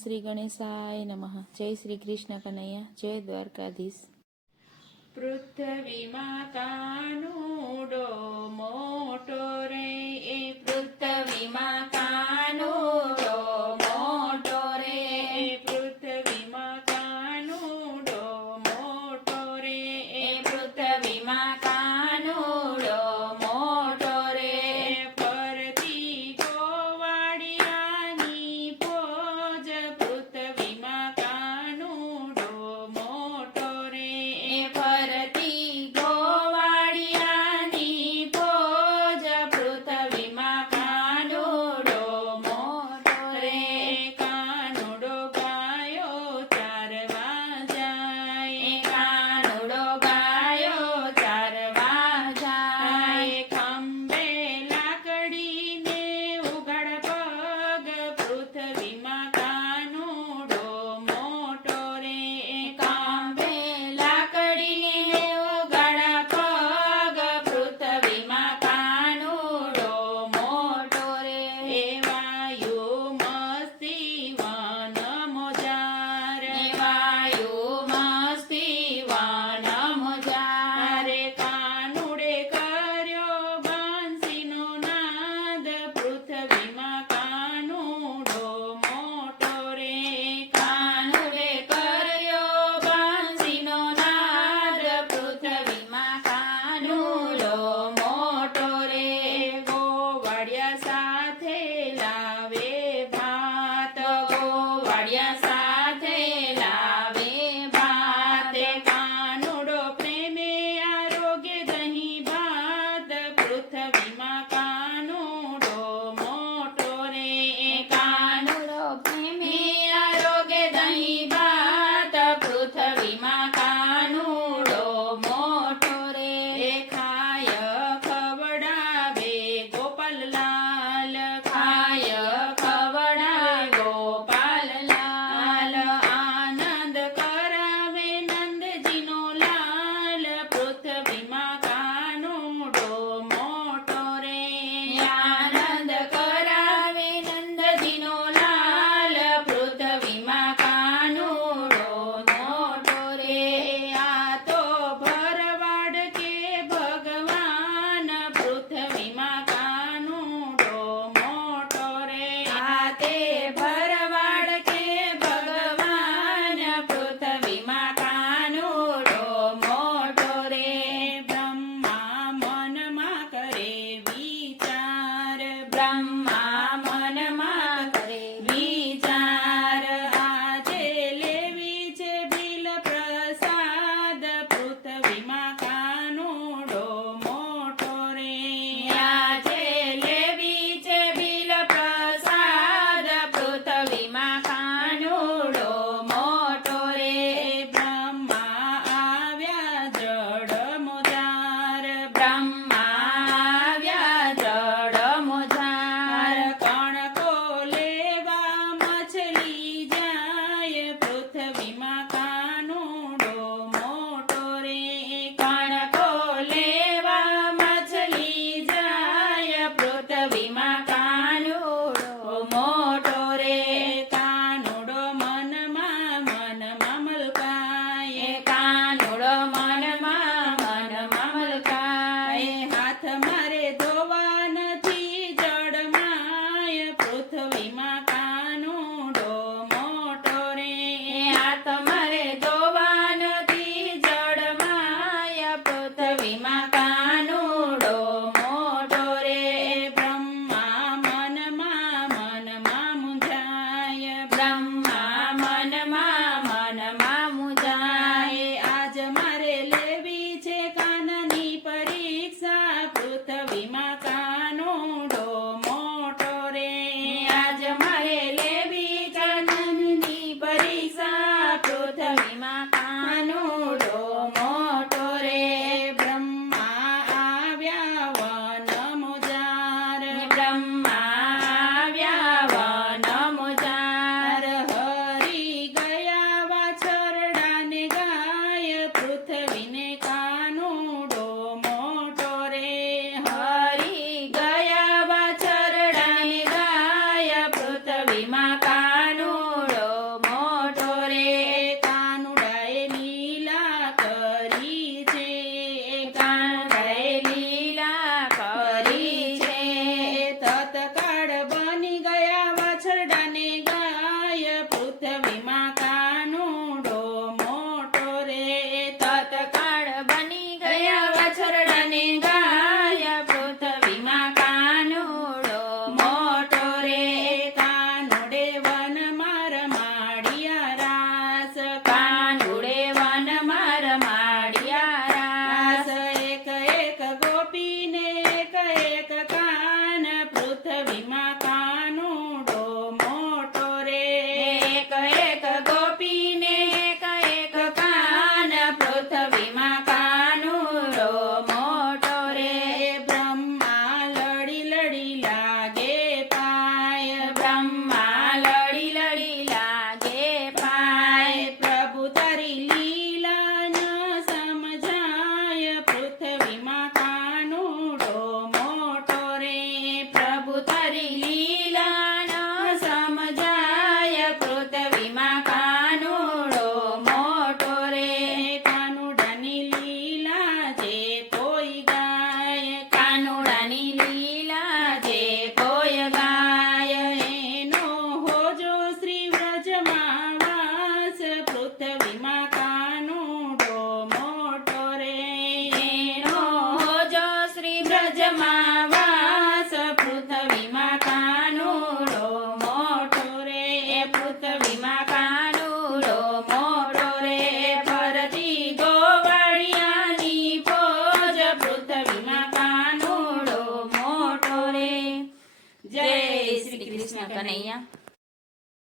શ્રી ગણેશાય નમઃ. જય શ્રી કૃષ્ણ કનૈયા, જય દ્વારકાધીશ. પૃથ્વીમાં કાનુડો મોટો રે, એ પૃથ્વીમાં કાનુડો મોટો રે, એ પૃથ્વીમાં કાનુડો મોટો રે, એ પૃથ્વીમાં કાનુડો મોટો રે, ફરતી ગોવાળિયાની ફોજ, પૃથ્વીમાં કાનુડો મોટો રે, ફરતી ગોવાળિયાની ફોજ, પૃથ્વીમાં કાનુડો મોટો રે, કાનુડો ગાયો ચારવા જાય, કાનુડો ગાયો ચારવા જાય, ખંભે લાકડીને ઉઘાડ પગ, પૃથ્વીમાં કાનુડો મોટો રે, ખંભે લાકડીને ઉઘાડ પગ, પૃથ્વીમાં કાનુડો મોટો રે, વાયુ મસ્તી વન મોજાર, વાયુ મસ્તી વન મોજાર, કાનુડે કર્યો બંસીનો નાદ, પૃથ્વીમાં કાનુડો મોટો રે, કાનુડે કર્યો બંસીનો નાદ, પૃથ્વીમાં કાનુડો મોટો રે, ગોવાળિયા સાથે લાવે ભાત, ગોવાળિયા સાથે લાવે ભાત, કાનુડો પ્રેમે આરોગ્ય દહીં ભાત, પૃથ્વીમાં કાનુડો મોટો રે, કાનુડો પ્રેમે આરોગ્ય દહીં ભાત, પૃથ્વીમાં કાનુડો મોટો રે, ખાય ખવડાવે ગોપાલલાલ, ખાય ખવડાવે ગોપાલલાલ, આનંદ કરાવે નંદજીનો લાલ, પૃથ્વીમાં કાનુડો મોટો રે, આનંદ કરાવે નંદજીનો લાલ, પૃથ્વીમાં કાનુડો મોટો રે, આ તો ભરવાડ કે ભગવાન, પૃથ્વીમાં કાનુડો મોટો રે, આ તે ભરવાડ કે ભગવાન, પૃથ્વીમાં કાનુડો મોટો રે, બ્રહ્મા મનમાં કરે વિચાર, બ્રહ્મા મનમાં કરે વિચાર, આજે લેવી છે બિલ પ્રસાદ, પૃથ્વીમાં કાનુડો મોટો રે, આજે લેવી છે બિલ પ્રસાદ, પૃથ્વીમાં કાનુડો મોટો રે, બ્રહ્મા આવ્યા જડ મોજાર, બ્રહ્મા આવ્યા જડ મોજાર, કણકો લેવા મછલી જાય, પૃથ્વીમાં કાનુડો મોટો રે, કણકો લેવા મછલી જાય, પૃથ્વીમાં કાનુડો મોટો રે, કાનુડો મનમાં મલકાય, કાનુડો મનમાં મલકાય, હાથ મારે ધોવા નથી જળમાય, પૃથ્વીમાં કાનુડો મોટો રે, હાથ મારે ધોવા નથી જળમાય, પૃથ્વીમાં કાનુડો મોટો રે, બ્રહ્મા મનમાં મૂંઝાય, બ્રહ્મા મનમાં મૂંઝાય, આજ મારે લેવી છે કાનની પરીક્ષા, પૃથ્વીમાં કાનુડો મોટો રે, આજ મારે લેવી કાનની પરીક્ષા, પૃથ્વીમાં કાનુડો મોટો રે, બ્રહ્મા આવ્યા વન મોજાર, બ્રહ્મા આવ્યા વન મોજાર, હરી ગયા વાછરડાને ગાય, પૃથ્વીને કાન વ્રજમાં વાસ પૃથ્વીમાં કાનુડો મોટો રે પૃથ્વીમાં કાનુડો મોટો રે ફરતી ગોવાળિયાની ફોજ પૃથ્વીમાં કાનુડો મોટો રે જય શ્રી કૃષ્ણ કનૈયા